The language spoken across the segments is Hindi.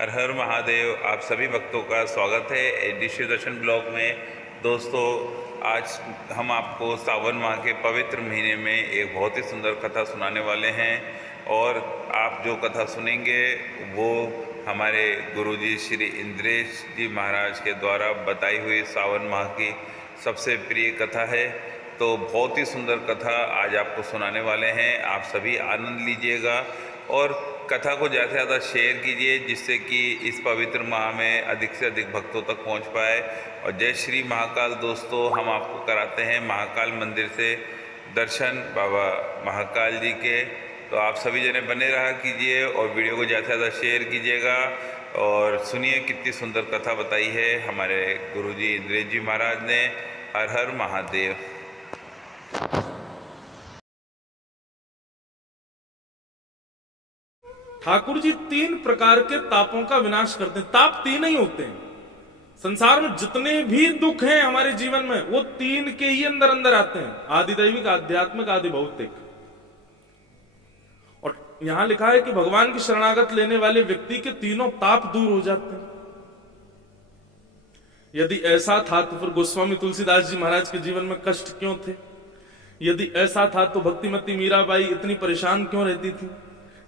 हर हर महादेव। आप सभी भक्तों का स्वागत है एडीसी दर्शन ब्लॉग में। दोस्तों, आज हम आपको सावन माह के पवित्र महीने में एक बहुत ही सुंदर कथा सुनाने वाले हैं और आप जो कथा सुनेंगे वो हमारे गुरुजी श्री इंद्रेश जी महाराज के द्वारा बताई हुई सावन माह की सबसे प्रिय कथा है। तो बहुत ही सुंदर कथा आज आपको सुनाने वाले हैं। आप सभी आनंद लीजिएगा और कथा को ज़्यादा से ज़्यादा शेयर कीजिए, जिससे कि इस पवित्र माह में अधिक से अधिक भक्तों तक पहुंच पाए। और जय श्री महाकाल। दोस्तों, हम आपको कराते हैं महाकाल मंदिर से दर्शन बाबा महाकाल जी के। तो आप सभी जने बने रहा कीजिए और वीडियो को ज़्यादा से ज़्यादा शेयर कीजिएगा और सुनिए कितनी सुंदर कथा बताई है हमारे गुरुजी इंद्रेश जी महाराज ने। हर हर महादेव। ठाकुर जी तीन प्रकार के तापों का विनाश करते हैं। ताप तीन ही होते हैं। संसार में जितने भी दुख हैं हमारे जीवन में, वो तीन के ही अंदर अंदर आते हैं: आदिदैविक, आध्यात्मिक, आदि भौतिक। और यहां लिखा है कि भगवान की शरणागत लेने वाले व्यक्ति के तीनों ताप दूर हो जाते हैं। यदि ऐसा था तो फिर गोस्वामी तुलसीदास जी महाराज के जीवन में कष्ट क्यों थे? यदि ऐसा था तो भक्तिमती मीराबाई इतनी परेशान क्यों रहती थी?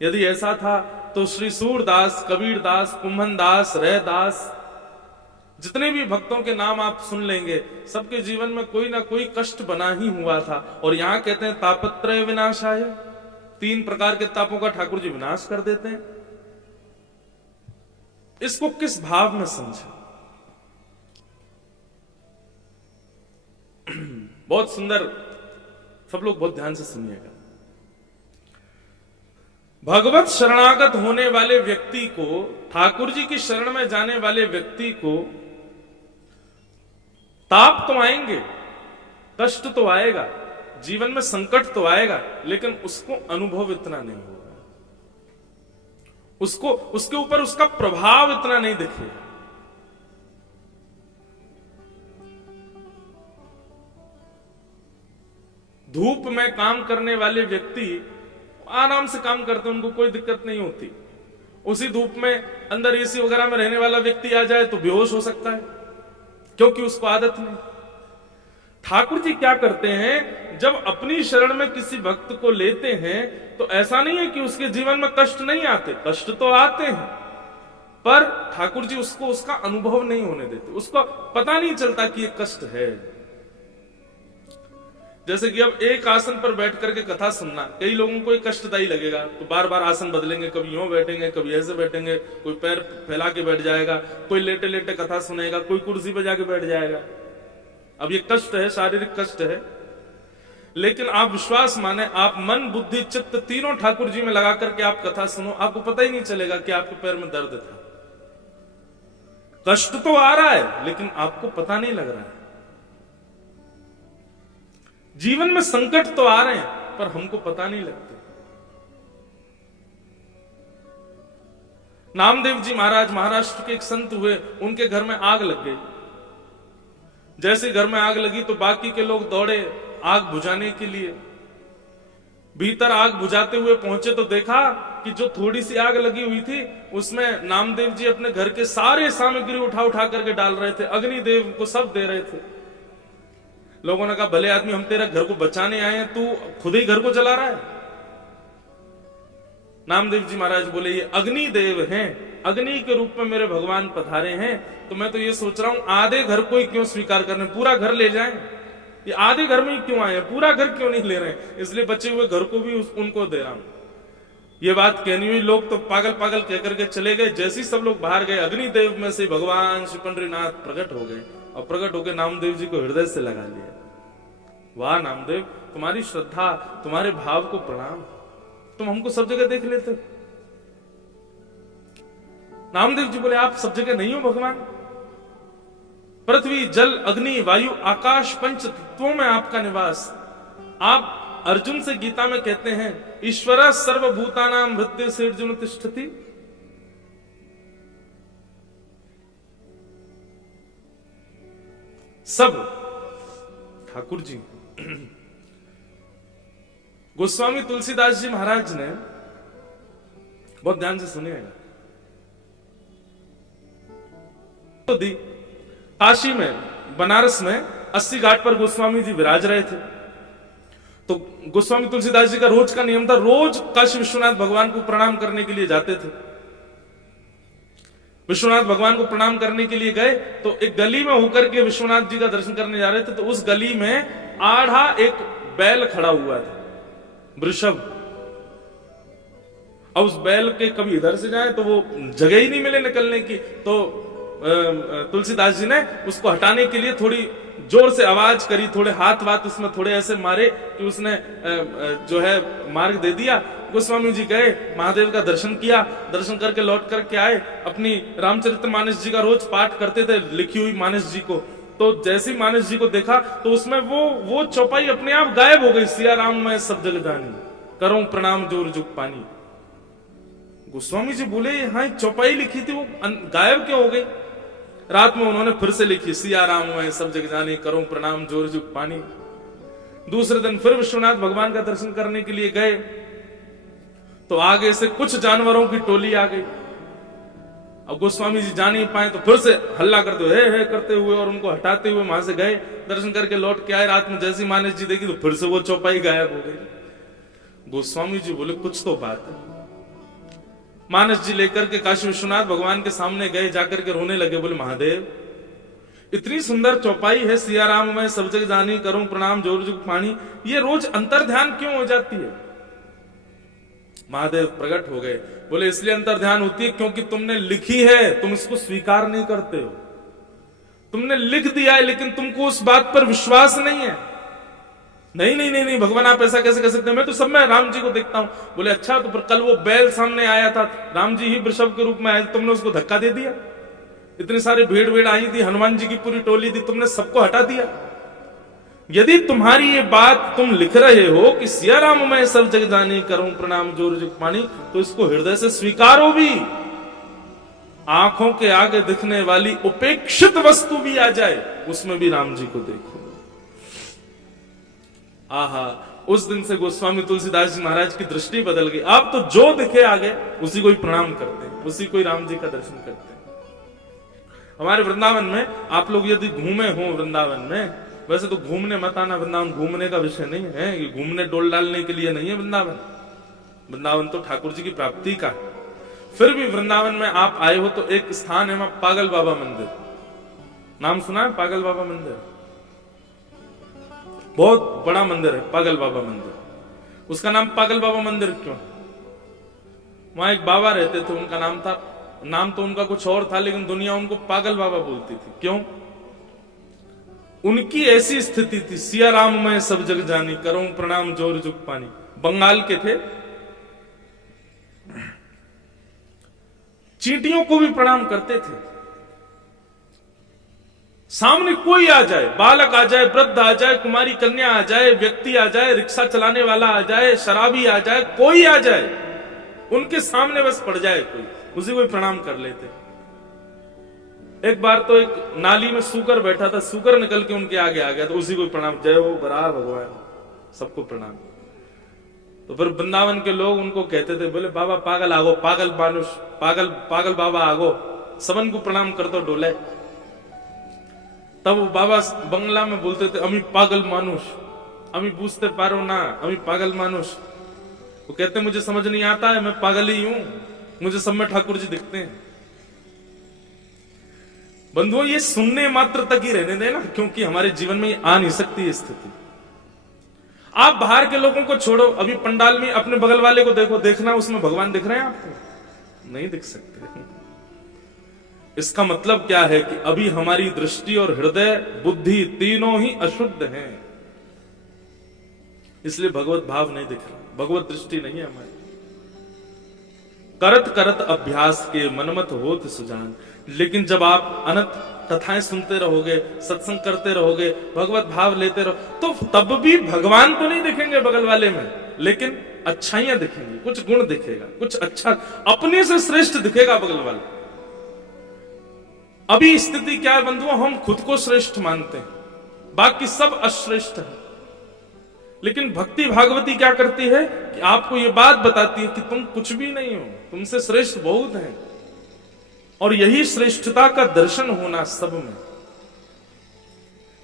यदि ऐसा था तो श्री सूरदास, कबीरदास, कुंभनदास, रैदास, जितने भी भक्तों के नाम आप सुन लेंगे, सबके जीवन में कोई ना कोई कष्ट बना ही हुआ था। और यहां कहते हैं तापत्रय विनाशाय, तीन प्रकार के तापों का ठाकुर जी विनाश कर देते हैं। इसको किस भाव में समझे? बहुत सुंदर, सब लोग बहुत ध्यान से सुनिएगा। भगवत शरणागत होने वाले व्यक्ति को, ठाकुर जी की शरण में जाने वाले व्यक्ति को ताप तो आएंगे, कष्ट तो आएगा, जीवन में संकट तो आएगा, लेकिन उसको अनुभव इतना नहीं होगा, उसको उसके ऊपर उसका प्रभाव इतना नहीं दिखेगा। धूप में काम करने वाले व्यक्ति आराम से काम करते हैं, उनको कोई दिक्कत नहीं होती। उसी धूप में अंदर एसी वगैरह में रहने वाला व्यक्ति आ जाए तो बेहोश हो सकता है, क्योंकि उसको आदत नहीं। ठाकुर जी क्या करते हैं, जब अपनी शरण में किसी भक्त को लेते हैं तो ऐसा नहीं है कि उसके जीवन में कष्ट नहीं आते, कष्ट तो आते हैं, पर ठाकुर जी उसको उसका अनुभव नहीं होने देते, उसको पता नहीं चलता कि ये कष्ट है। जैसे कि अब एक आसन पर बैठ करके कथा सुनना कई लोगों को कष्टदायी लगेगा, तो बार बार आसन बदलेंगे, कभी यूं बैठेंगे, कभी ऐसे बैठेंगे, कोई पैर फैला के बैठ जाएगा, कोई लेटे लेटे कथा सुनेगा, कोई कुर्सी पे जाके बैठ जाएगा। अब ये कष्ट है, शारीरिक कष्ट है। लेकिन आप विश्वास माने, आप मन, बुद्धि, चित्त तीनों ठाकुर जी में लगा करके आप कथा सुनो, आपको पता ही नहीं चलेगा कि आपके पैर में दर्द था। कष्ट तो आ रहा है लेकिन आपको पता नहीं लग रहा है। जीवन में संकट तो आ रहे हैं पर हमको पता नहीं लगते। नामदेव जी महाराज महाराष्ट्र के एक संत हुए, उनके घर में आग लग गई। जैसे घर में आग लगी तो बाकी के लोग दौड़े आग बुझाने के लिए। भीतर आग बुझाते हुए पहुंचे तो देखा कि जो थोड़ी सी आग लगी हुई थी उसमें नामदेव जी अपने घर के सारे सामग्री उठा उठा करके डाल रहे थे, अग्निदेव को सब दे रहे थे। लोगों ने कहा, भले आदमी, हम तेरा घर को बचाने आए हैं, तू खुद ही घर को जला रहा है। नामदेव जी महाराज बोले, ये अग्निदेव हैं, अग्नि के रूप में मेरे भगवान पधारे हैं, तो मैं तो ये सोच रहा हूं आधे घर को ही क्यों स्वीकार करने, पूरा घर ले जाएं। ये आधे घर में ही क्यों आए, पूरा घर क्यों नहीं ले रहे हैं? इसलिए बचे हुए घर को भी उनको दे रहा हूं। ये बात कहनी हुई, लोग तो पागल पागल कह करके चले गए। जैसे ही सब लोग बाहर गए, अग्निदेव में से भगवान श्री पंडरीनाथ प्रकट हो गए और प्रकट होकर नामदेव जी को हृदय से लगा लिया। वाह नामदेव, तुम्हारी श्रद्धा, तुम्हारे भाव को प्रणाम, तुम हमको सब जगह देख लेते। नामदेव जी बोले, आप सब जगह नहीं हो भगवान, पृथ्वी, जल, अग्नि, वायु, आकाश, पंच तत्वों में आपका निवास। आप अर्जुन से गीता में कहते हैं, ईश्वर सर्वभूतानां हृदय से अर्जुन तिष्ठति। सब ठाकुर जी। गोस्वामी तुलसीदास जी महाराज ने, बहुत ध्यान से सुनिएगा, तो दी। काशी में, बनारस में 80 घाट पर गोस्वामी जी विराज रहे थे। तो गोस्वामी तुलसीदास जी का रोज का नियम था, रोज काशी विश्वनाथ भगवान को प्रणाम करने के लिए जाते थे। विश्वनाथ भगवान को प्रणाम करने के लिए गए तो एक गली में होकर के विश्वनाथ जी का दर्शन करने जा रहे थे, तो उस गली में आधा एक बैल खड़ा हुआ था, वृषभ। अब उस बैल के कभी इधर से जाए तो वो जगह ही नहीं मिले निकलने की, तो तुलसीदास जी ने उसको हटाने के लिए थोड़ी जोर से आवाज करी, थोड़े हाथ वाथ उसमें थोड़े ऐसे मारे कि उसने जो है मार्ग दे दिया। गोस्वामी जी गए, महादेव का दर्शन किया, दर्शन करके लौट करके आए। अपनी रामचरितमानस जी का रोज पाठ करते थे, लिखी हुई मानस जी को। तो जैसे ही मानस जी को देखा तो उसमें वो चौपाई अपने आप गायब हो गई। सिया राम मैं सब जग जानी, करूं प्रणाम जोर जुग पानी। गोस्वामी जी बोले हाँ चौपाई लिखी थी, वो गायब क्यों हो गई? रात में उन्होंने फिर से लिखी, सिया राम मैं सब जग जानी, करूं प्रणाम जोर जुग पानी। दूसरे दिन फिर विश्वनाथ भगवान का दर्शन करने के लिए गए तो आगे से कुछ जानवरों की टोली आ गई। अब गोस्वामी जी जा नहीं पाए तो फिर से हल्ला करते हुए हे करते हुए और उनको हटाते हुए वहां से गए, दर्शन करके लौट के आए। रात में जैसी मानस जी देखी तो फिर से वो चौपाई गायब हो गई। गोस्वामी जी बोले कुछ तो बात है। मानस जी लेकर के काशी विश्वनाथ भगवान के सामने गए, जाकर के रोने लगे, बोले महादेव इतनी सुंदर चौपाई है, सिया राम मैं सब जग जानी, करूं प्रणाम जोर जुग पानी, ये रोज अंतर ध्यान क्यों हो जाती है? महादेव प्रकट हो गए, बोले इसलिए अंतर ध्यान होती है क्योंकि तुमने लिखी है, तुम इसको स्वीकार नहीं करते हो। तुमने लिख दिया है लेकिन तुमको उस बात पर विश्वास नहीं है। नहीं नहीं नहीं नहीं भगवान आप ऐसा कैसे कह सकते हैं, मैं तो सब में राम जी को देखता हूं। बोले अच्छा, तो फिर कल वो बैल सामने आया था, राम जी ही वृषभ के रूप में आए, तुमने उसको धक्का दे दिया। इतनी सारी भीड़ आई थी, हनुमान जी की पूरी टोली थी, तुमने सबको हटा दिया। यदि तुम्हारी ये बात तुम लिख रहे हो कि सिया राम मैं सब जग जानी, करूं प्रणाम जोर जुग पानी, तो इसको हृदय से स्वीकारो भी। आंखों के आगे दिखने वाली उपेक्षित वस्तु भी आ जाए, उसमें भी राम जी को देखो। आहा, उस दिन से गोस्वामी तुलसीदास जी महाराज की दृष्टि बदल गई। आप तो जो दिखे आगे उसी को ही प्रणाम करते हैं, उसी को ही राम जी का दर्शन करते हैं। हमारे वृंदावन में आप लोग यदि घूमे हो वृंदावन में, वैसे तो घूमने मत आना, वृंदावन घूमने का विषय नहीं है, ये घूमने डोल डालने के लिए नहीं है वृंदावन। वृंदावन तो ठाकुर जी की प्राप्ति का है। फिर भी वृंदावन में आप आए हो तो एक स्थान है वहां पागल बाबा मंदिर। नाम सुना है पागल बाबा मंदिर? बहुत बड़ा मंदिर है पागल बाबा मंदिर। उसका नाम पागल बाबा मंदिर क्यों? वहां एक बाबा रहते थे, उनका नाम तो उनका कुछ और था, लेकिन दुनिया उनको पागल बाबा बोलती थी। क्यों? उनकी ऐसी स्थिति थी, सिया राम मैं सब जग जानी, करूं प्रणाम जोर जुग पानी। बंगाल के थे, चींटियों को भी प्रणाम करते थे। सामने कोई आ जाए, बालक आ जाए, वृद्ध आ जाए, कुमारी कन्या आ जाए, व्यक्ति आ जाए, रिक्शा चलाने वाला आ जाए, शराबी आ जाए, कोई आ जाए, उनके सामने बस पड़ जाए कोई, उसी को प्रणाम कर लेते। एक बार तो एक नाली में सूकर बैठा था, सूकर निकल के उनके आगे आ गया तो उसी को प्रणाम, जय हो बराह भगवान, सबको प्रणाम। तो फिर वृंदावन के लोग उनको कहते थे, बोले बाबा पागल आगो, पागल मानुष, पागल बाबा आगो, सबन को प्रणाम कर दो डोले। तब वो बाबा बंगला में बोलते थे, अमी पागल मानुष, अमी पूछते पारो ना, अमी पागल मानुष। वो कहते मुझे समझ नहीं आता है, मैं पागल ही हूं, मुझे सब में ठाकुर जी दिखते हैं। बंधुओं ये सुनने मात्र तक ही रहने देना, क्योंकि हमारे जीवन में ये आ नहीं सकती है स्थिति। आप बाहर के लोगों को छोड़ो, अभी पंडाल में अपने बगल वाले को देखो, देखना उसमें भगवान दिख रहे हैं आपको? नहीं दिख सकते। इसका मतलब क्या है कि अभी हमारी दृष्टि और हृदय बुद्धि तीनों ही अशुद्ध हैं, इसलिए भगवत भाव नहीं दिख रहा, भगवत दृष्टि नहीं है हमारी। करत करत अभ्यास के मनमत होत सुजान। लेकिन जब आप अनंत कथाएं सुनते रहोगे, सत्संग करते रहोगे, भगवत भाव लेते रहो, तो तब भी भगवान तो नहीं दिखेंगे बगल वाले में, लेकिन अच्छाइयां दिखेंगी, कुछ गुण दिखेगा, कुछ अच्छा अपने से श्रेष्ठ दिखेगा बगल वाले। अभी स्थिति क्या है बंधुओं, हम खुद को श्रेष्ठ मानते हैं, बाकी सब अश्रेष्ठ है। लेकिन भक्ति भागवती क्या करती है कि आपको यह बात बताती है कि तुम कुछ भी नहीं हो, तुमसे श्रेष्ठ बहुत है। और यही श्रेष्ठता का दर्शन होना सब में।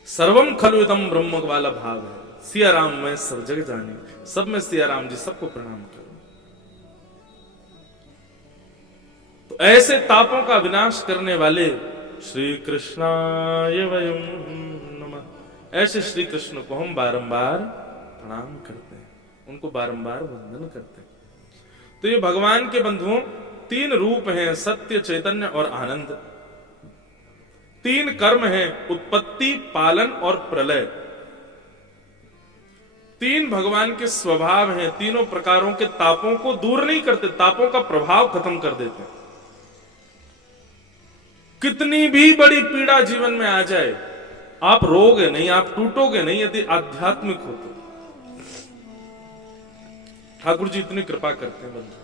सर्वम खलु इदं ब्रह्म वाला भाव है। सिया राम मैं सब जग जाने, सब में सिया राम जी, सबको प्रणाम करो। तो ऐसे तापों का विनाश करने वाले श्री कृष्णाय वयम नमः, ऐसे श्री कृष्ण को हम बारंबार प्रणाम करते हैं, उनको बारंबार वंदन करते हैं। तो ये भगवान के बंधुओं तीन रूप हैं, सत्य, चैतन्य और आनंद। तीन कर्म हैं, उत्पत्ति, पालन और प्रलय। तीन भगवान के स्वभाव हैं, तीनों प्रकारों के तापों को दूर नहीं करते, तापों का प्रभाव खत्म कर देते हैं। कितनी भी बड़ी पीड़ा जीवन में आ जाए, आप रोगे नहीं, आप टूटोगे नहीं, यदि आध्यात्मिक हो तो। ठाकुर जी इतनी कृपा करते हैं बंधु।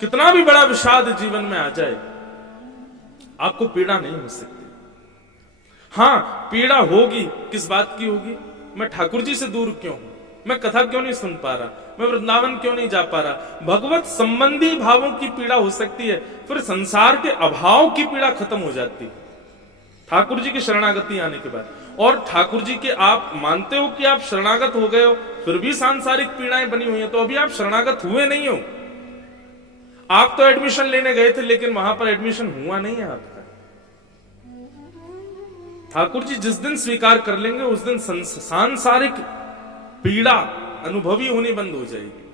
कितना भी बड़ा विषाद जीवन में आ जाए, आपको पीड़ा नहीं हो सकती। हां, पीड़ा होगी, किस बात की होगी? मैं ठाकुर जी से दूर क्यों हूं, मैं कथा क्यों नहीं सुन पा रहा, मैं वृंदावन क्यों नहीं जा पा रहा। भगवत संबंधी भावों की पीड़ा हो सकती है, फिर संसार के अभाव की पीड़ा खत्म हो जाती है ठाकुर जी की शरणागति आने के बाद। और ठाकुर जी के आप मानते हो कि आप शरणागत हो गए हो, फिर भी सांसारिक पीड़ाएं बनी हुई हैं, तो अभी आप शरणागत हुए नहीं हो। आप तो एडमिशन लेने गए थे, लेकिन वहां पर एडमिशन हुआ नहीं है आपका। ठाकुर जी जिस दिन स्वीकार कर लेंगे, उस दिन सांसारिक पीड़ा अनुभवी होनी बंद हो जाएगी,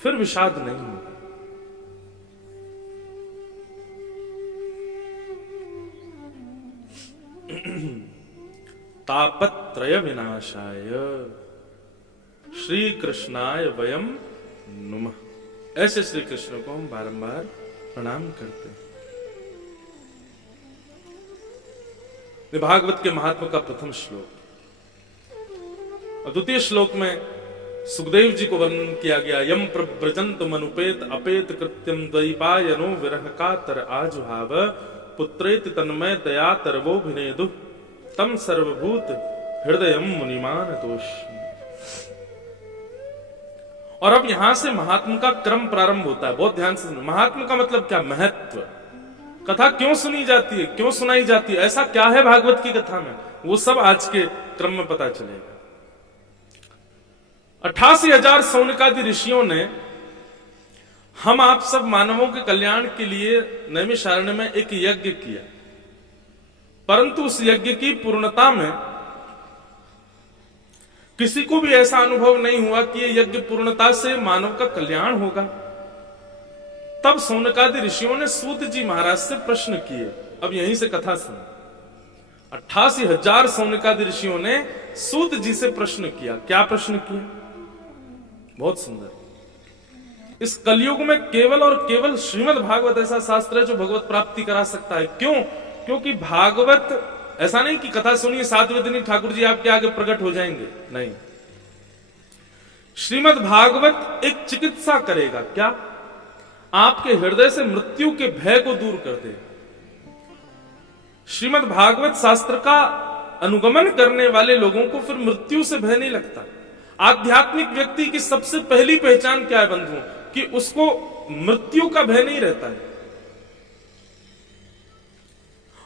फिर विषाद नहीं होगा। तापत्रय विनाशाय श्री कृष्णाय वयम नुमः, ऐसे श्री कृष्ण को हम बारंबार प्रणाम करते हैं। भागवत के महात्मा का प्रथम श्लोक और द्वितीय श्लोक में सुखदेव जी को वर्णन किया गया। यम प्रव्रजंत मनुपेत अपेत कृत्यम द्वैपायनो विरह कातर आजुहाव पुत्रेति तन्मय दया तरवो भिनेदु तम सर्वभूत हृदयम मुनिमान दोष। और अब यहां से महात्मा का क्रम प्रारंभ होता है। बहुत ध्यान से सुनो, महात्मा का मतलब क्या? महत्व। कथा क्यों सुनी जाती है, क्यों सुनाई जाती है, ऐसा क्या है भागवत की कथा में, वो सब आज के क्रम में पता चलेगा। 88,000 सौनकादि ऋषियों ने हम आप सब मानवों के कल्याण के लिए नैमिषारण्य में एक यज्ञ किया, परंतु उस यज्ञ की पूर्णता में किसी को भी ऐसा अनुभव नहीं हुआ कि ये यज्ञ पूर्णता से मानव का कल्याण होगा। तब सौनकादि ऋषियों ने सूत जी महाराज से प्रश्न किए। अब यहीं से कथा सुनो। 88,000 सौनकादि ऋषियों ने सूत जी से प्रश्न किया। क्या प्रश्न किया? बहुत सुंदर। इस कलयुग में केवल और केवल श्रीमद् भागवत ऐसा शास्त्र है जो भगवत प्राप्ति करा सकता है। क्यों? क्योंकि भागवत ऐसा नहीं कि कथा सुनिए 7वें दिन ठाकुर जी आपके आगे प्रकट हो जाएंगे, नहीं। श्रीमद् भागवत एक चिकित्सा करेगा। क्या? आपके हृदय से मृत्यु के भय को दूर कर दे। श्रीमद् भागवत शास्त्र का अनुगमन करने वाले लोगों को फिर मृत्यु से भय नहीं लगता। आध्यात्मिक व्यक्ति की सबसे पहली पहचान क्या है बंधुओं? कि उसको मृत्यु का भय नहीं रहता है।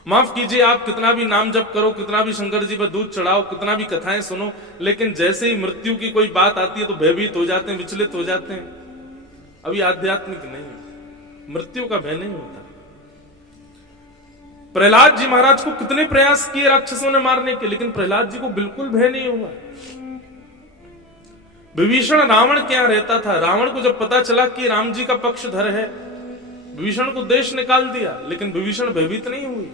माफ कीजिए, आप कितना भी नाम जप करो, कितना भी शंकर जी पर दूध चढ़ाओ, कितना भी कथाएं सुनो, लेकिन जैसे ही मृत्यु की कोई बात आती है तो भयभीत हो जाते हैं, विचलित हो जाते हैं। अभी आध्यात्मिक नहीं, मृत्यु का भय नहीं होता। प्रहलाद जी महाराज को कितने प्रयास किए राक्षसों ने मारने के, लेकिन प्रहलाद जी को बिल्कुल भय नहीं हुआ। विभीषण रावण के यहां रहता था। रावण को जब पता चला कि राम जी का पक्षधर है, विभीषण को देश निकाल दिया, लेकिन विभीषण भयभीत नहीं हुई।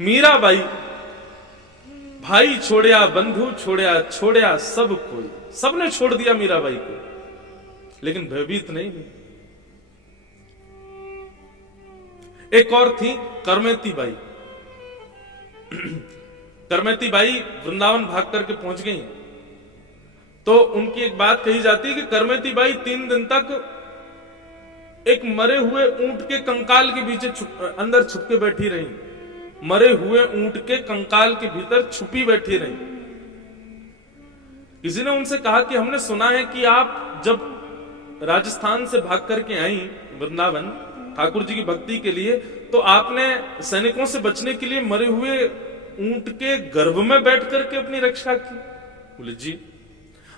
मीराबाई, भाई छोड़या, बंधु छोड़या, छोड़या सब कोई, सबने छोड़ दिया मीराबाई को, लेकिन भयभीत नहीं हुई। एक और थी करमेती बाई। करमेती बाई वृंदावन भाग करके पहुंच गई, तो उनकी एक बात कही जाती है कि करमेती बाई 3 दिन तक एक मरे हुए ऊंट के कंकाल के पीछे अंदर छुप के बैठी रही। मरे हुए ऊंट के कंकाल के भीतर छुपी बैठी रही। किसी ने उनसे कहा कि हमने सुना है कि आप जब राजस्थान से भाग करके आई वृंदावन ठाकुर जी की भक्ति के लिए, तो आपने सैनिकों से बचने के लिए मरे हुए ऊंट के गर्भ में बैठ करके अपनी रक्षा की। बोले जी।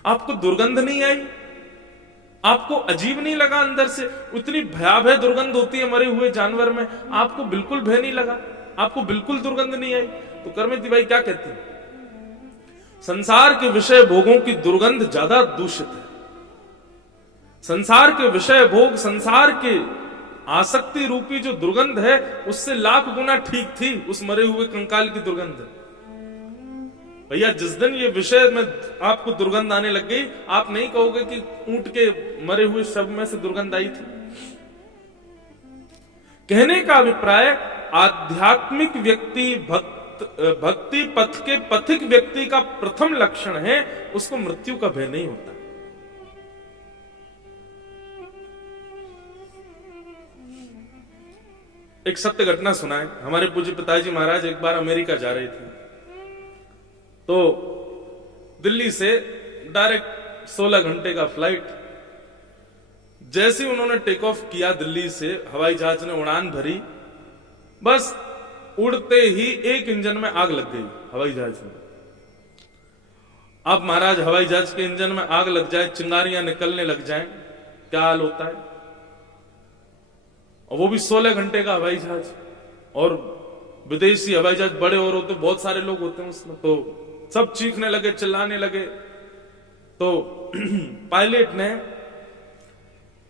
आपको दुर्गंध नहीं आई? आपको अजीब नहीं लगा अंदर से? उतनी भयावह दुर्गंध होती है मरे हुए जानवर में, आपको बिल्कुल भय नहीं लगा? आपको बिल्कुल दुर्गंध नहीं आई? तो करमती भाई क्या कहती है? संसार के विषय भोगों की दुर्गंध ज्यादा दूषित है। संसार के विषय भोग, संसार के आसक्ति रूपी जो दुर्गंध है, उससे लाख गुना ठीक थी उस मरे हुए कंकाल की दुर्गंध। भैया जिस दिन ये विषय में आपको दुर्गंध आने लग गई, आप नहीं कहोगे कि ऊंट के मरे हुए शव में से दुर्गंध आई थी। कहने का अभिप्राय, आध्यात्मिक व्यक्ति भक्ति पथ के पथिक व्यक्ति का प्रथम लक्षण है, उसको मृत्यु का भय नहीं होता। एक सत्य घटना सुना है। हमारे पूज्य पिताजी महाराज एक बार अमेरिका जा रहे थे, तो दिल्ली से डायरेक्ट 16 घंटे का फ्लाइट। जैसे ही उन्होंने टेक ऑफ किया दिल्ली से, हवाई जहाज ने उड़ान भरी, बस उड़ते ही एक इंजन में आग लग गई हवाई जहाज में। अब महाराज हवाई जहाज के इंजन में आग लग जाए, चिंगारियां निकलने लग जाएं, क्या हाल होता है? और वो भी 16 घंटे का हवाई जहाज, और विदेशी हवाई जहाज बड़े और होते, बहुत सारे लोग होते हैं उसमें, तो सब चीखने लगे, चिल्लाने लगे। तो पायलट ने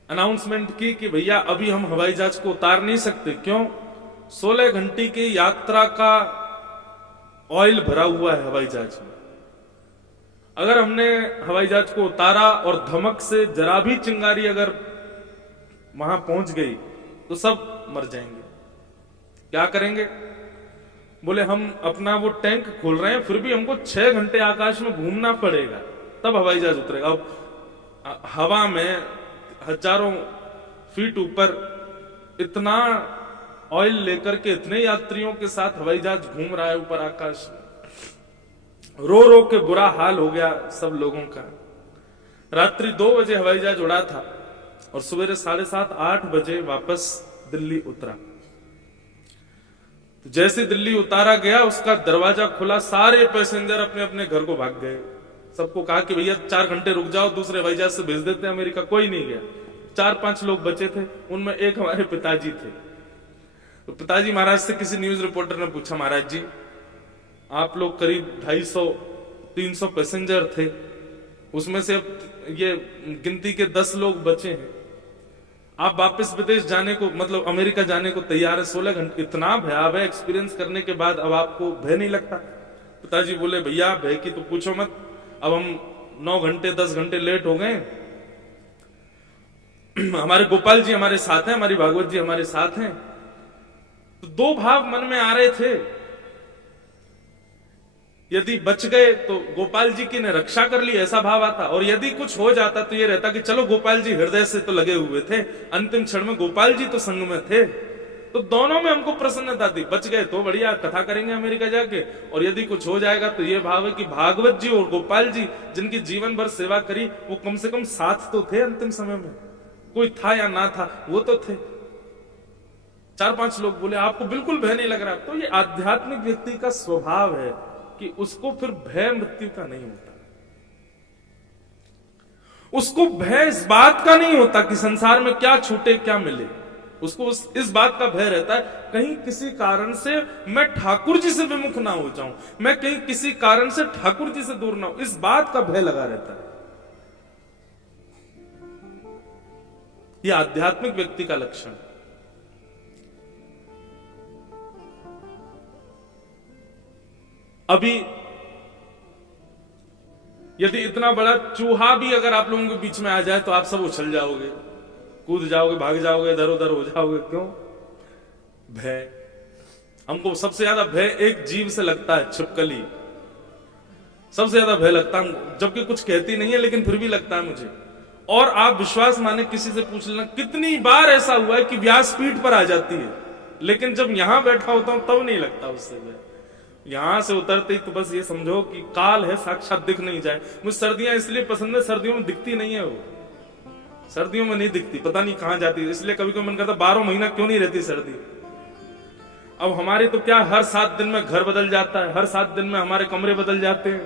अनाउंसमेंट की कि भैया अभी हम हवाई जहाज को उतार नहीं सकते। क्यों? 16 घंटे की यात्रा का ऑयल भरा हुआ है हवाई जहाज में। अगर हमने हवाई जहाज को उतारा और धमक से जरा भी चिंगारी अगर वहां पहुंच गई तो सब मर जाएंगे। क्या करेंगे? बोले हम अपना वो टैंक खोल रहे हैं, फिर भी हमको 6 घंटे आकाश में घूमना पड़ेगा, तब हवाई जहाज उतरेगा। अब हवा में हजारों फीट ऊपर इतना ऑयल लेकर के इतने यात्रियों के साथ हवाई जहाज घूम रहा है ऊपर आकाश में। रो रो के बुरा हाल हो गया सब लोगों का। रात्रि 2 बजे हवाई जहाज उड़ा था और सवेरे 7:30-8 बजे वापस दिल्ली उतरा। तो जैसे दिल्ली उतारा गया, उसका दरवाजा खुला, सारे पैसेंजर अपने अपने घर को भाग गए। सबको कहा कि भैया 4 घंटे रुक जाओ, दूसरे हवाई जहाज से भेज देते हैं अमेरिका। कोई नहीं गया। 4-5 लोग बचे थे, उनमें एक हमारे पिताजी थे। तो पिताजी महाराज से किसी न्यूज रिपोर्टर ने पूछा, महाराज जी आप लोग करीब 250-300 पैसेंजर थे, उसमें से अब ये गिनती के 10 लोग बचे हैं, आप वापस विदेश जाने को, मतलब अमेरिका जाने को तैयार है 16 घंटे, इतना भयावह एक्सपीरियंस करने के बाद अब आपको भय नहीं लगता? पिताजी बोले, भैया भय की तो पूछो मत, अब हम 9 घंटे 10 घंटे लेट हो गए। हमारे गोपाल जी हमारे साथ हैं, हमारी भागवत जी हमारे साथ हैं। तो 2 भाव मन में आ रहे थे, यदि बच गए तो गोपाल जी की ने रक्षा कर ली, ऐसा भाव आता, और यदि कुछ हो जाता तो ये रहता कि चलो गोपाल जी हृदय से तो लगे हुए थे, अंतिम क्षण में गोपाल जी तो संग में थे। तो दोनों में हमको प्रसन्नता थी, बच गए तो बढ़िया, कथा करेंगे अमेरिका जाके, और यदि कुछ हो जाएगा तो ये भाव है कि भागवत जी और गोपाल जी जिनकी जीवन भर सेवा करी, वो कम से कम साथ तो थे अंतिम समय में, कोई था या ना था वो तो थे। 4-5 लोग बोले आपको बिल्कुल भय नहीं लग रहा। तो ये आध्यात्मिक व्यक्ति का स्वभाव है कि उसको फिर भय मृत्यु का नहीं होता। उसको भय इस बात का नहीं होता कि संसार में क्या छूटे क्या मिले, उसको इस बात का भय रहता है कहीं किसी कारण से मैं ठाकुर जी से विमुख ना हो जाऊं, मैं कहीं किसी कारण से ठाकुर जी से दूर ना हो, इस बात का भय लगा रहता है। यह आध्यात्मिक व्यक्ति का लक्षण। अभी यदि इतना बड़ा चूहा भी अगर आप लोगों के बीच में आ जाए तो आप सब उछल जाओगे, कूद जाओगे, भाग जाओगे, इधर उधर हो जाओगे। क्यों? भय। हमको सबसे ज्यादा भय एक जीव से लगता है, छिपकली। सबसे ज्यादा भय लगता है, जबकि कुछ कहती नहीं है लेकिन फिर भी लगता है मुझे। और आप विश्वास माने किसी से पूछ लेना, कितनी बार ऐसा हुआ है कि व्यासपीठ पर आ जाती है, लेकिन जब यहां बैठा होता हूं तब नहीं लगता उससे भय। यहां से उतरते ही तो बस ये समझो कि काल है, साक्षात दिख नहीं जाए। मुझे सर्दियां इसलिए पसंद है, सर्दियों में दिखती नहीं है वो, सर्दियों में नहीं दिखती, पता नहीं कहां जाती है। इसलिए कभी कभी मन करता 12 महीना क्यों नहीं रहती सर्दी। अब हमारे तो क्या हर 7 दिन में घर बदल जाता है, हर 7 दिन में हमारे कमरे बदल जाते हैं,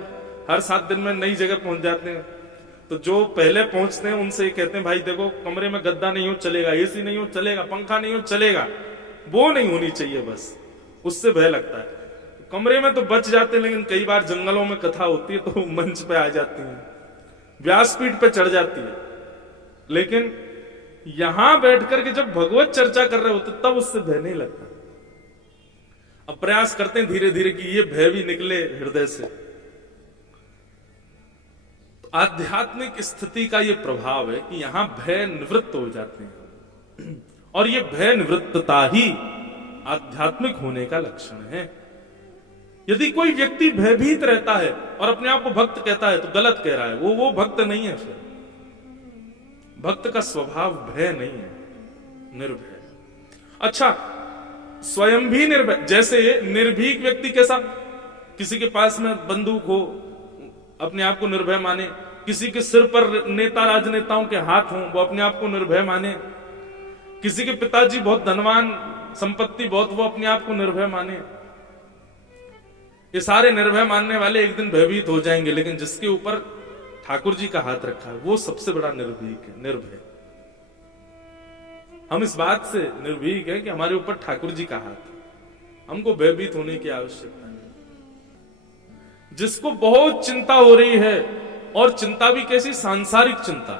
हर 7 दिन में नई जगह पहुंच जाते हैं। तो जो पहले पहुंचते हैं उनसे ये कहते हैं भाई देखो कमरे में गद्दा नहीं हो चलेगा, एसी नहीं हो चलेगा, पंखा नहीं हो चलेगा, वो नहीं होनी चाहिए बस, उससे भय लगता है। कमरे में तो बच जाते हैं, लेकिन कई बार जंगलों में कथा होती है तो मंच पे आ जाती है, व्यासपीठ पे चढ़ जाती है। लेकिन यहां बैठ करके जब भगवत चर्चा कर रहे होते तब उससे भय नहीं लगता। अब प्रयास करते हैं धीरे धीरे कि ये भय भी निकले हृदय से। तो आध्यात्मिक स्थिति का ये प्रभाव है कि यहां भय निवृत्त हो जाते हैं, और ये भय निवृत्तता ही आध्यात्मिक होने का लक्षण है। यदि कोई व्यक्ति भयभीत रहता है और अपने आप को भक्त कहता है तो गलत कह रहा है, वो भक्त नहीं है। फिर भक्त का स्वभाव भय नहीं है, निर्भय। अच्छा, स्वयं भी निर्भय, जैसे निर्भीक व्यक्ति कैसा, किसी के पास में बंदूक हो अपने आप को निर्भय माने, किसी के सिर पर नेता राजनेताओं के हाथ हों वो अपने आप को निर्भय माने, किसी के पिताजी बहुत धनवान, संपत्ति बहुत, वो अपने आप को निर्भय माने। ये सारे निर्भय मानने वाले एक दिन भयभीत हो जाएंगे, लेकिन जिसके ऊपर ठाकुर जी का हाथ रखा है वो सबसे बड़ा निर्भीक है, निर्भय। हम इस बात से निर्भीक है कि हमारे ऊपर ठाकुर जी का हाथ है, हमको भयभीत होने की आवश्यकता नहीं। जिसको बहुत चिंता हो रही है, और चिंता भी कैसी, सांसारिक चिंता,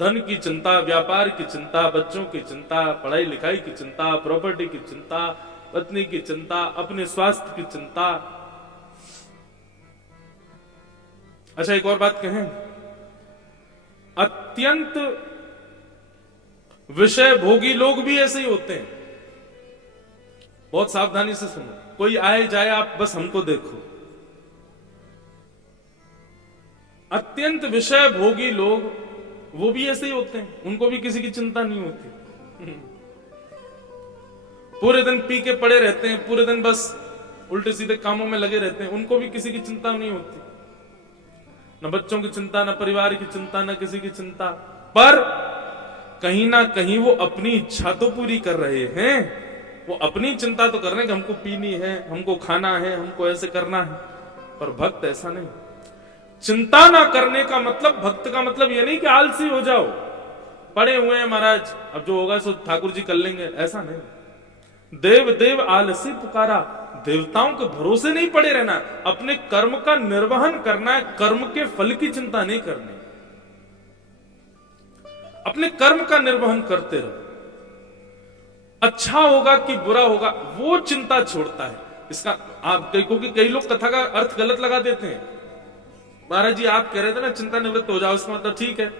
धन की चिंता, व्यापार की चिंता, बच्चों की चिंता, पढ़ाई लिखाई की चिंता, प्रॉपर्टी की चिंता, पत्नी की चिंता, अपने स्वास्थ्य की चिंता। अच्छा, एक और बात कहें, अत्यंत विषय भोगी लोग भी ऐसे ही होते हैं। बहुत सावधानी से सुनो, कोई आए जाए आप बस हमको देखो। अत्यंत विषय भोगी लोग वो भी ऐसे ही होते हैं, उनको भी किसी की चिंता नहीं होती। पूरे दिन पी के पड़े रहते हैं, पूरे दिन बस उल्टे सीधे कामों में लगे रहते हैं, उनको भी किसी की चिंता नहीं होती। न बच्चों की चिंता, न परिवार की चिंता, न किसी की चिंता। पर कहीं ना कहीं वो अपनी इच्छा तो पूरी कर रहे हैं, वो अपनी चिंता तो कर रहे हैं कि हमको पीनी है, हमको खाना है, हमको ऐसे करना है। पर भक्त ऐसा नहीं। चिंता ना करने का मतलब, भक्त का मतलब ये नहीं कि आलसी हो जाओ, पड़े हुए हैं महाराज अब जो होगा सो ठाकुर जी कर लेंगे, ऐसा नहीं। देव देव आलसी पुकारा, देवताओं के भरोसे नहीं पड़े रहना, अपने कर्म का निर्वहन करना है, कर्म के फल की चिंता नहीं करनी, अपने कर्म का निर्वहन करते रहो। अच्छा होगा कि बुरा होगा वो चिंता छोड़ता है। इसका आप क्योंकि कई लोग कथा का अर्थ गलत लगा देते हैं। महाराज जी आप कह रहे थे ना चिंता निवृत्त हो जाओ, इसका मतलब ठीक है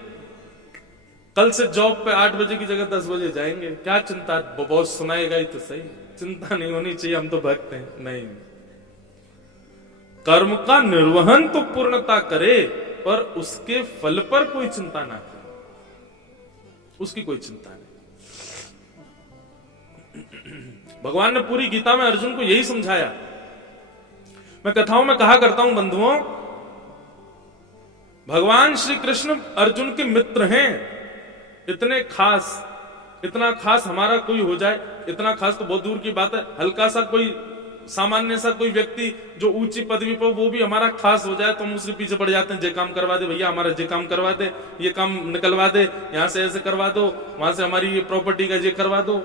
कल से जॉब पे 8 बजे की जगह 10 बजे जाएंगे, क्या चिंता, बॉस सुनाएगा ही तो सही, चिंता नहीं होनी चाहिए, हम तो भक्त हैं। नहीं, कर्म का निर्वहन तो पूर्णता करे, पर उसके फल पर कोई चिंता ना करे, उसकी कोई चिंता नहीं। भगवान ने पूरी गीता में अर्जुन को यही समझाया। मैं कथाओं में कहा करता हूं बंधुओं, भगवान श्री कृष्ण अर्जुन के मित्र हैं, इतने खास, इतना खास हमारा कोई हो जाए, इतना खास तो बहुत दूर की बात है, हल्का सा कोई सामान्य सा कोई व्यक्ति जो ऊंची पदवी पर वो भी हमारा खास हो जाए तो हम उसके पीछे पड़ जाते हैं, जे काम करवा दे भैया, हमारा जे काम करवा दे, ये काम निकलवा दे, यहां से ऐसे करवा दो, वहां से हमारी ये प्रॉपर्टी का जे करवा दो।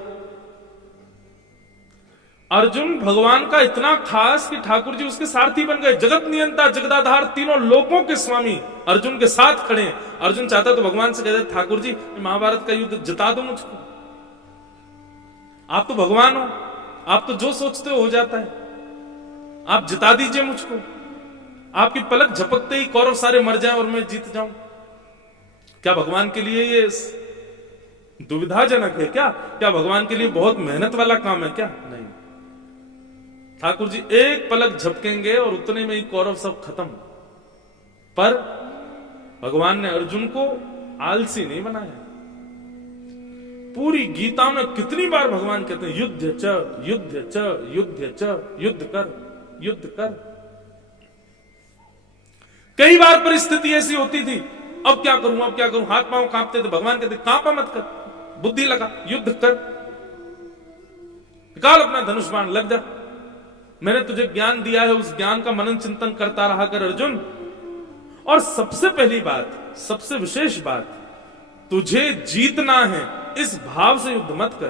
अर्जुन भगवान का इतना खास कि ठाकुर जी उसके सारथी बन गए, जगत नियंता जगदाधार तीनों लोकों के स्वामी अर्जुन के साथ खड़े हैं। अर्जुन चाहता तो भगवान से कहते ठाकुर जी महाभारत का युद्ध जिता दो मुझको, आप तो भगवान हो, आप तो जो सोचते हो जाता है, आप जिता दीजिए मुझको, आपकी पलक झपकते ही कौरव सारे मर जाएं और मैं जीत जाऊं। क्या भगवान के लिए ये दुविधाजनक है? क्या भगवान के लिए बहुत मेहनत वाला काम है? क्या नहीं, ठाकुर जी एक पलक झपकेंगे और उतने में ही कौरव सब खत्म। पर भगवान ने अर्जुन को आलसी नहीं बनाया। पूरी गीता में कितनी बार भगवान कहते हैं युद्ध च युद्ध च युद्ध च, युद्ध कर युद्ध कर। कई बार परिस्थिति ऐसी होती थी अब क्या करूं, अब क्या करूं, हाथ पांव कांपते थे। भगवान कहते कांपा मत कर, बुद्धि लगा, युद्ध कर, निकाल अपना धनुष बाण, लग जा। मैंने तुझे ज्ञान दिया है, उस ज्ञान का मनन चिंतन करता रहा कर अर्जुन। और सबसे पहली बात, सबसे विशेष बात, तुझे जीतना है इस भाव से युद्ध मत कर,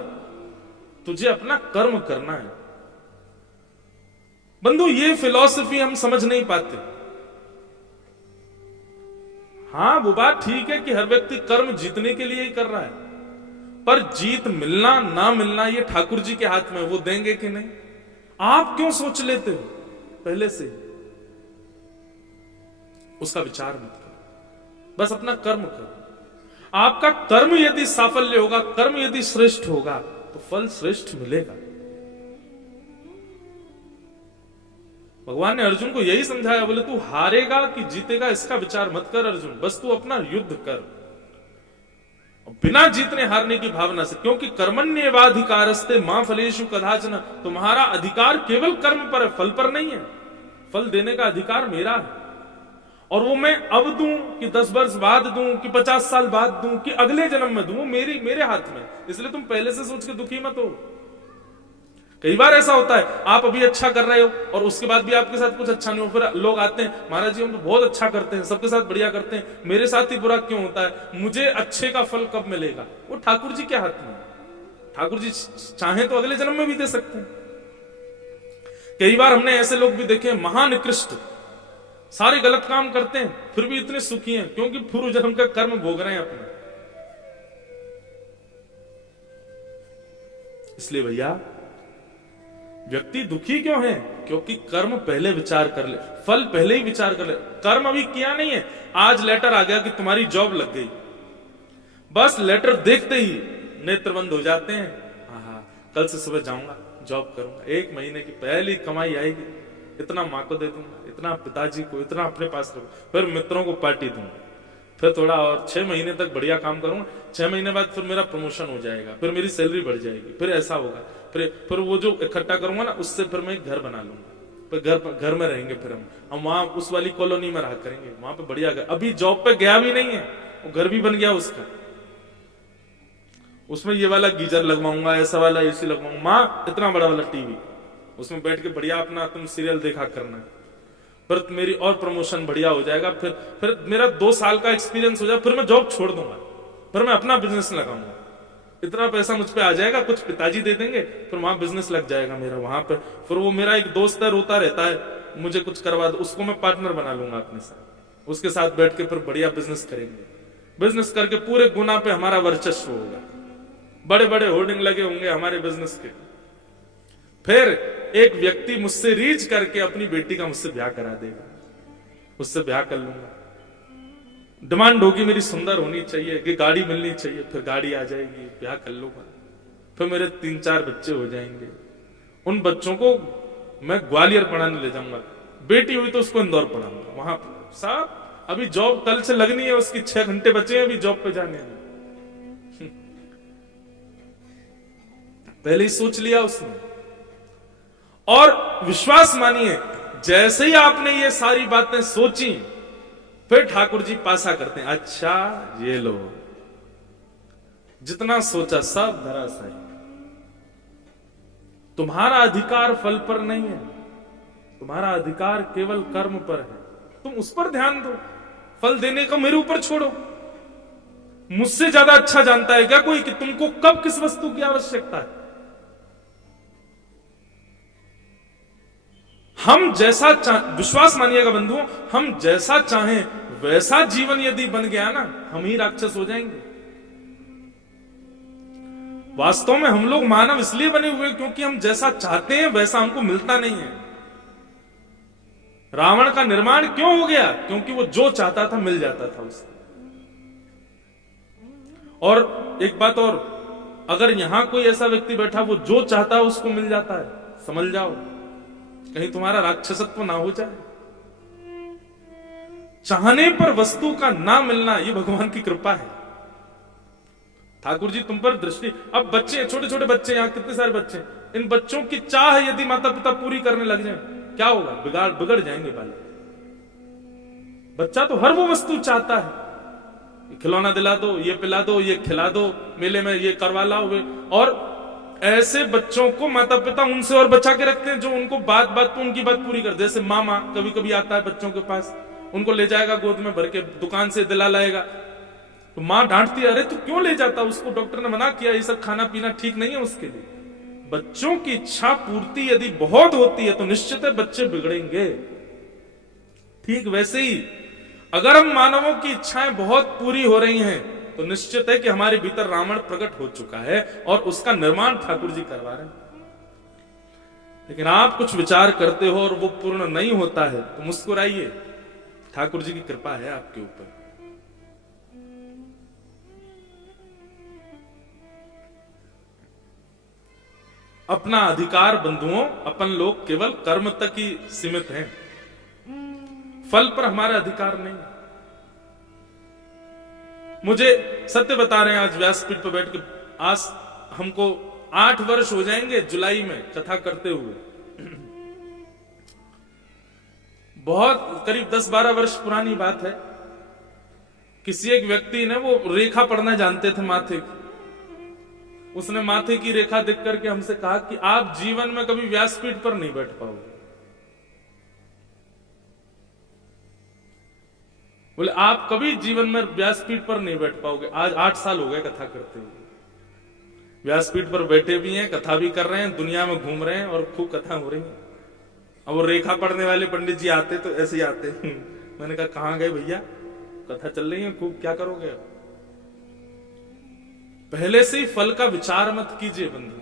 तुझे अपना कर्म करना है। बंधु, ये फिलॉसफी हम समझ नहीं पाते। हां, वो बात ठीक है कि हर व्यक्ति कर्म जीतने के लिए ही कर रहा है, पर जीत मिलना ना मिलना ये ठाकुर जी के हाथ में, वो देंगे कि नहीं। आप क्यों सोच लेते हो पहले से? उसका विचार मत करो, बस अपना कर्म करो। आपका कर्म यदि साफल्य होगा, कर्म यदि श्रेष्ठ होगा, तो फल श्रेष्ठ मिलेगा। भगवान ने अर्जुन को यही समझाया, बोले तू हारेगा कि जीतेगा इसका विचार मत कर अर्जुन, बस तू अपना युद्ध कर, बिना जीतने हारने की भावना से। क्योंकि कर्मण्येवाधिकारस्ते मां फलेषु कदाचन, तुम्हारा अधिकार केवल कर्म पर है, फल पर नहीं है। फल देने का अधिकार मेरा है, और वो मैं अब दूं कि 10 वर्ष बाद दूं कि 50 साल बाद दूं कि अगले जन्म में दूं, वो मेरे हाथ में। इसलिए तुम पहले से सोच के दुखी मत हो। कई बार ऐसा होता है, आप अभी अच्छा कर रहे हो और उसके बाद भी आपके साथ कुछ अच्छा नहीं हो, फिर लोग आते हैं, महाराज जी हम तो बहुत अच्छा करते हैं, सबके साथ बढ़िया करते हैं, मेरे साथ ही बुरा क्यों होता है, मुझे अच्छे का फल कब मिलेगा? वो ठाकुर जी के हाथ में। ठाकुर जी चाहे तो अगले जन्म में भी दे सकते हैं। कई बार हमने ऐसे लोग भी देखे, महानिकृष्ट, सारे गलत काम करते हैं, फिर भी इतने सुखी हैं, क्योंकि पूर्व जन्म का कर्म भोग रहे हैं अपने। इसलिए भैया, व्यक्ति दुखी क्यों है? क्योंकि कर्म पहले विचार कर ले, फल पहले ही विचार कर ले। कर्म अभी किया नहीं है, आज लेटर आ गया कि तुम्हारी जॉब लग गई, बस लेटर देखते ही नेत्र बंद हो जाते हैं। हाँ, कल से सुबह जाऊंगा, जॉब करूंगा, 1 महीने की पहली कमाई आएगी, इतना मां को दे दूंगा, इतना पिताजी को, इतना अपने पास रखूंगा, फिर मित्रों को पार्टी दूंगा, फिर थोड़ा और 6 महीने तक बढ़िया काम करूंगा, 6 महीने बाद फिर मेरा प्रमोशन हो जाएगा, फिर मेरी सैलरी बढ़ जाएगी, फिर ऐसा होगा, फिर वो जो इकट्ठा करूंगा ना, उससे फिर मैं एक घर बना लूंगा, फिर घर में रहेंगे, फिर हम वहां उस वाली कॉलोनी में रहा करेंगे, वहां पे बढ़िया घर। अभी जॉब पे गया भी नहीं है, वो घर भी बन गया उसका, उसमें ये वाला गीजर लगवाऊंगा, ऐसा वाला एसी लगवाऊंगा, माँ इतना बड़ा वाला टीवी, उसमें बैठ के बढ़िया अपना तुम सीरियल देखा करना, फिर मेरी और प्रमोशन बढ़िया हो जाएगा, फिर मेरा 2 साल का एक्सपीरियंस हो जाए, फिर मैं जॉब छोड़ दूंगा, फिर मैं अपना बिजनेस लगाऊंगा, इतना पैसा मुझ पे आ जाएगा, कुछ पिताजी दे देंगे, फिर वहां बिजनेस लग जाएगा मेरा वहां पे। फिर वो मेरा एक दोस्त है, रोता रहता है, मुझे कुछ करवा दो, उसको मैं पार्टनर बना लूंगा अपने साथ, उसके साथ बैठ के फिर बढ़िया बिजनेस करेंगे, बिजनेस करके पूरे गुना पे हमारा वर्चस्व होगा, बड़े बड़े होर्डिंग लगे होंगे हमारे बिजनेस के। फिर एक व्यक्ति मुझसे रीच करके अपनी बेटी का मुझसे ब्याह करा देगा, उससे ब्याह कर लूंगा। डिमांड होगी मेरी सुंदर होनी चाहिए, कि गाड़ी मिलनी चाहिए, फिर गाड़ी आ जाएगी, ब्याह कर लूंगा, फिर मेरे 3-4 बच्चे हो जाएंगे, उन बच्चों को मैं ग्वालियर पढ़ाने ले जाऊंगा, बेटी हुई तो उसको इंदौर पढ़ाऊंगा, वहां साहब अभी जॉब कल से लगनी है, उसकी 6 घंटे बचे हैं अभी जॉब पे जाने हैं। पहले ही सोच लिया उसने। और विश्वास मानिए, जैसे ही आपने ये सारी बातें सोची, फिर ठाकुर जी पासा करते हैं, अच्छा ये लो, जितना सोचा सब धराशायी, तुम्हारा अधिकार फल पर नहीं है, तुम्हारा अधिकार केवल कर्म पर है, तुम उस पर ध्यान दो, फल देने का मेरे ऊपर छोड़ो। मुझसे ज्यादा अच्छा जानता है क्या कोई कि तुमको कब किस वस्तु की आवश्यकता है? हम जैसा विश्वास मानिएगा बंधुओं, हम जैसा चाहें वैसा जीवन यदि बन गया ना, हम ही राक्षस हो जाएंगे। वास्तव में हम लोग मानव इसलिए बने हुए क्योंकि हम जैसा चाहते हैं वैसा हमको मिलता नहीं है। रावण का निर्माण क्यों हो गया? क्योंकि वो जो चाहता था मिल जाता था उसे। और एक बात और, अगर यहां कोई ऐसा व्यक्ति बैठा वो जो चाहता है उसको मिल जाता है, समझ जाओ कहीं तुम्हारा राक्षसत्व ना हो जाए। चाहने पर वस्तु का ना मिलना ये भगवान की कृपा है। ठाकुर जी तुम पर दृष्टि, अब बच्चे, छोटे छोटे बच्चे, यहां कितने सारे बच्चे, इन बच्चों की चाह यदि माता पिता पूरी करने लग जाए क्या होगा? बिगड़ जाएंगे बालक। बच्चा तो हर वो वस्तु चाहता है खिलौना दिला दो, ये पिला दो, ये खिला दो, मेले में ये करवा लाओ। और ऐसे बच्चों को माता पिता उनसे और बचा के रखते हैं जो उनको बात बात पे उनकी बात पूरी कर। जैसे मामा कभी कभी आता है बच्चों के पास, उनको ले जाएगा गोद में भर के, दुकान से दिला लाएगा, तो माँ डांटती है, अरे तू क्यों ले जाता, उसको डॉक्टर ने मना किया, ये सब खाना पीना ठीक नहीं है उसके लिए। बच्चों की इच्छा पूर्ति यदि बहुत होती है तो निश्चित है बच्चे बिगड़ेंगे। ठीक वैसे ही अगर हम मानवों की इच्छाएं बहुत पूरी हो रही हैं तो निश्चित है कि हमारे भीतर रावण प्रकट हो चुका है और उसका निर्माण ठाकुर जी करवा रहे हैं। लेकिन आप कुछ विचार करते हो और वो पूर्ण नहीं होता है तो मुस्कुराइए, ठाकुर जी की कृपा है आपके ऊपर। अपना अधिकार बंधुओं, अपन लोग केवल कर्म तक ही सीमित हैं, फल पर हमारा अधिकार नहीं। मुझे सत्य बता रहे हैं, आज व्यासपीठ पर बैठ के, आज हमको 8 वर्ष हो जाएंगे जुलाई में कथा करते हुए। बहुत करीब 10-12 वर्ष पुरानी बात है। किसी एक व्यक्ति ने वो रेखा पढ़ना जानते थे माथे की, उसने माथे की रेखा देख करके हमसे कहा कि आप जीवन में कभी व्यासपीठ पर नहीं बैठ पाओगे। बोले आप कभी जीवन में व्यासपीठ पर नहीं बैठ पाओगे। आज 8 साल हो गए कथा करते हुए, व्यासपीठ पर बैठे भी हैं, कथा भी कर रहे हैं, दुनिया में घूम रहे हैं और खूब कथा हो रही है। अब वो रेखा पढ़ने वाले पंडित जी आते तो ऐसे ही आते। मैंने कहा कहां गए भैया, कथा चल रही है खूब, क्या करोगे अब? पहले से ही फल का विचार मत कीजिए बंधु,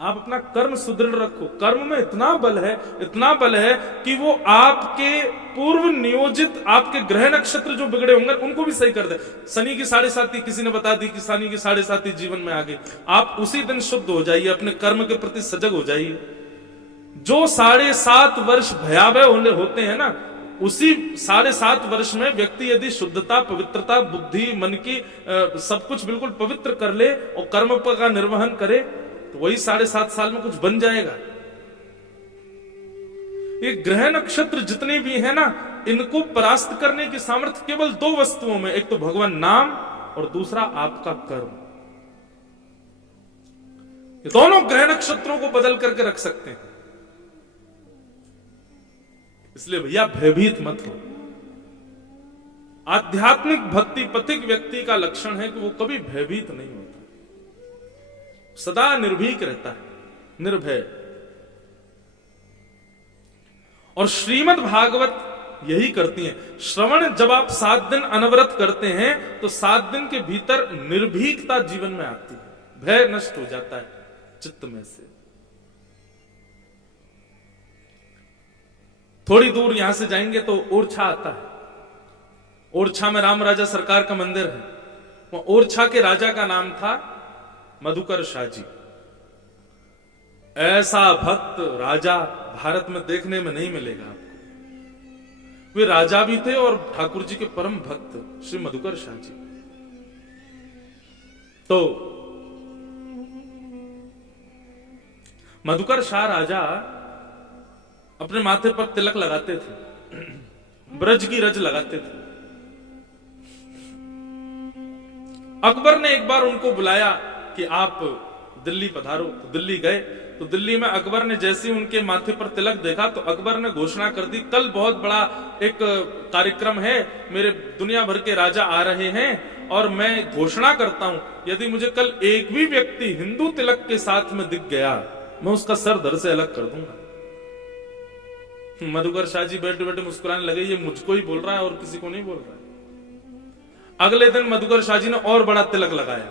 आप अपना कर्म सुदृढ़ रखो। कर्म में इतना बल है, इतना बल है कि वो आपके पूर्व नियोजित आपके ग्रह नक्षत्र जो बिगड़े होंगे उनको भी सही कर दे। शनि की 7.5 किसी ने बता दी कि शनि की 7.5 जीवन में आ गई, आप उसी दिन शुद्ध हो जाइए, अपने कर्म के प्रति सजग हो जाइए। जो 7.5 वर्ष भयावह होते हैं ना, उसी 7.5 वर्ष में व्यक्ति यदि शुद्धता, पवित्रता, बुद्धि, मन की सब कुछ बिल्कुल पवित्र कर ले और कर्म का निर्वहन करे तो वही 7.5 साल में कुछ बन जाएगा। ये ग्रह नक्षत्र जितने भी हैं ना, इनको परास्त करने की सामर्थ्य केवल 2 वस्तुओं में, एक तो भगवान नाम और दूसरा आपका कर्म। ये दोनों ग्रह नक्षत्रों को बदल करके रख सकते हैं। इसलिए भैया भयभीत मत हो। आध्यात्मिक भक्ति पथिक व्यक्ति का लक्षण है कि वो कभी भयभीत नहीं होता, सदा निर्भीक रहता है, निर्भय। और श्रीमद् भागवत यही करती है। श्रवण जब आप 7 दिन अनवरत करते हैं तो 7 दिन के भीतर निर्भीकता जीवन में आती है, भय नष्ट हो जाता है चित्त में से। थोड़ी दूर यहां से जाएंगे तो ओरछा आता है। ओरछा में राम राजा सरकार का मंदिर है। वहां ओरछा के राजा का नाम था मधुकर शाह जी। ऐसा भक्त राजा भारत में देखने में नहीं मिलेगा आपको। वे राजा भी थे और ठाकुर जी के परम भक्त श्री मधुकर शाह जी। तो मधुकर शाह राजा अपने माथे पर तिलक लगाते थे, ब्रज की रज लगाते थे। अकबर ने एक बार उनको बुलाया कि आप दिल्ली पधारो, तो दिल्ली गए। तो दिल्ली में अकबर ने जैसे उनके माथे पर तिलक देखा तो अकबर ने घोषणा कर दी, कल बहुत बड़ा एक कार्यक्रम है, मेरे दुनिया भर के राजा आ रहे हैं और मैं घोषणा करता हूं यदि मुझे कल एक भी व्यक्ति हिंदू तिलक के साथ में दिख गया मैं उसका सर धड़ से अलग कर दूंगा। मधुकर शाह जी बैठे बैठे मुस्कुराने लगे, ये मुझको ही बोल रहा है और किसी को नहीं बोल रहा है। अगले दिन मधुकर शाह जी ने और बड़ा तिलक लगाया।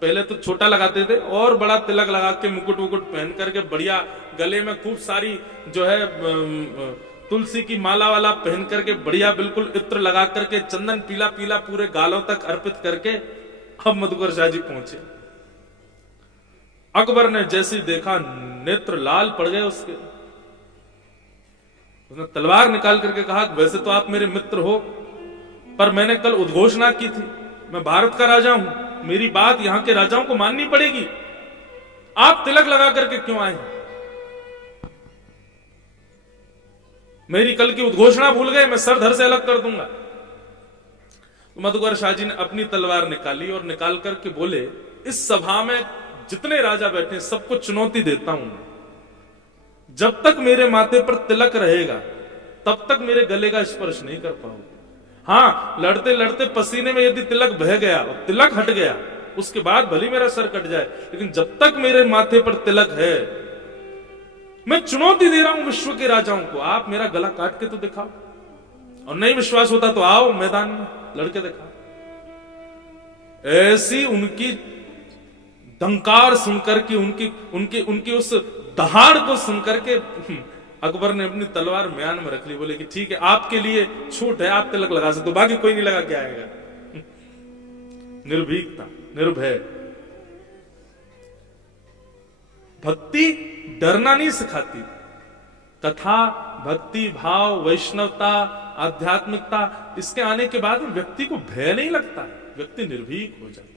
पहले तो छोटा लगाते थे और बड़ा तिलक लगा के मुकुट वुकुट पहन करके बढ़िया गले में खूब सारी जो है तुलसी की माला वाला पहन करके बढ़िया बिल्कुल इत्र लगा करके चंदन पीला पीला पूरे गालों तक अर्पित करके अब मधुकर शाह जी पहुंचे। अकबर ने जैसे देखा नेत्र लाल पड़ गए उसके। उसने तलवार निकाल करके कहा, वैसे तो आप मेरे मित्र हो पर मैंने कल उद्घोषणा की थी, मैं भारत का राजा हूं, मेरी बात यहां के राजाओं को माननी पड़ेगी। आप तिलक लगा करके क्यों आए? मेरी कल की उद्घोषणा भूल गए, मैं सर धड़ से अलग कर दूंगा। तो मधुकर शाह जी ने अपनी तलवार निकाली और निकाल करके बोले, इस सभा में जितने राजा बैठे हैं सबको चुनौती देता हूं, जब तक मेरे माथे पर तिलक रहेगा तब तक मेरे गले का स्पर्श नहीं कर पाओगे। हाँ, लड़ते लड़ते पसीने में यदि तिलक बह गया और तिलक हट गया, उसके बाद भले मेरा सर कट जाए, लेकिन जब तक मेरे माथे पर तिलक है, मैं चुनौती दे रहा हूं विश्व के राजाओं को, आप मेरा गला काट के तो दिखाओ, और नहीं विश्वास होता तो आओ मैदान में लड़के दिखाओ। ऐसी उनकी धंकार सुनकर के, उनकी उस दहाड़ को सुनकर के अकबर ने अपनी तलवार म्यान में रख ली। बोले कि ठीक है, आपके लिए छूट है, आप तिलक लगा सकते हो, बाकी कोई नहीं लगा के आएगा। निर्भीकता, निर्भय। भक्ति डरना नहीं सिखाती, कथा, भक्ति भाव, वैष्णवता, आध्यात्मिकता, इसके आने के बाद व्यक्ति को भय नहीं लगता है, व्यक्ति निर्भीक हो जाता है।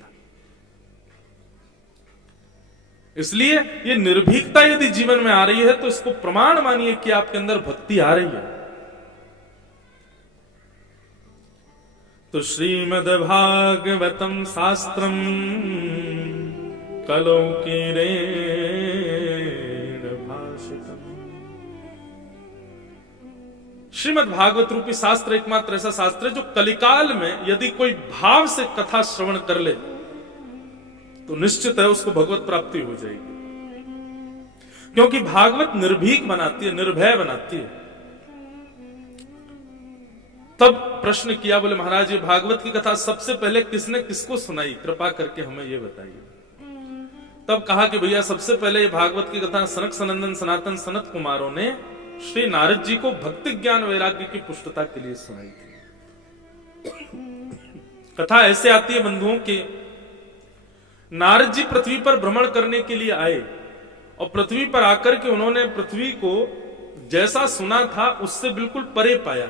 इसलिए ये निर्भीकता यदि जीवन में आ रही है तो इसको प्रमाण मानिए कि आपके अंदर भक्ति आ रही है। तो श्रीमद्भागवतम शास्त्रम कलौकीरेण भाषितम्। श्रीमद्भागवत रूपी शास्त्र एकमात्र ऐसा शास्त्र है जो कलिकाल में यदि कोई भाव से कथा श्रवण कर ले तो निश्चित है उसको भगवत प्राप्ति हो जाएगी, क्योंकि भागवत निर्भीक बनाती है, निर्भय बनाती है। तब प्रश्न किया, बोले महाराज ये भागवत की कथा सबसे पहले किसने किसको सुनाई, कृपा करके हमें ये बताइए। तब कहा कि भैया सबसे पहले ये भागवत की कथा सनक सनंदन सनातन सनत कुमारों ने श्री नारद जी को भक्ति ज्ञान वैराग्य की पुष्टता के लिए सुनाई थी। कथा ऐसे आती है बंधुओं के, नारद जी पृथ्वी पर भ्रमण करने के लिए आए और पृथ्वी पर आकर के उन्होंने पृथ्वी को जैसा सुना था उससे बिल्कुल परे पाया।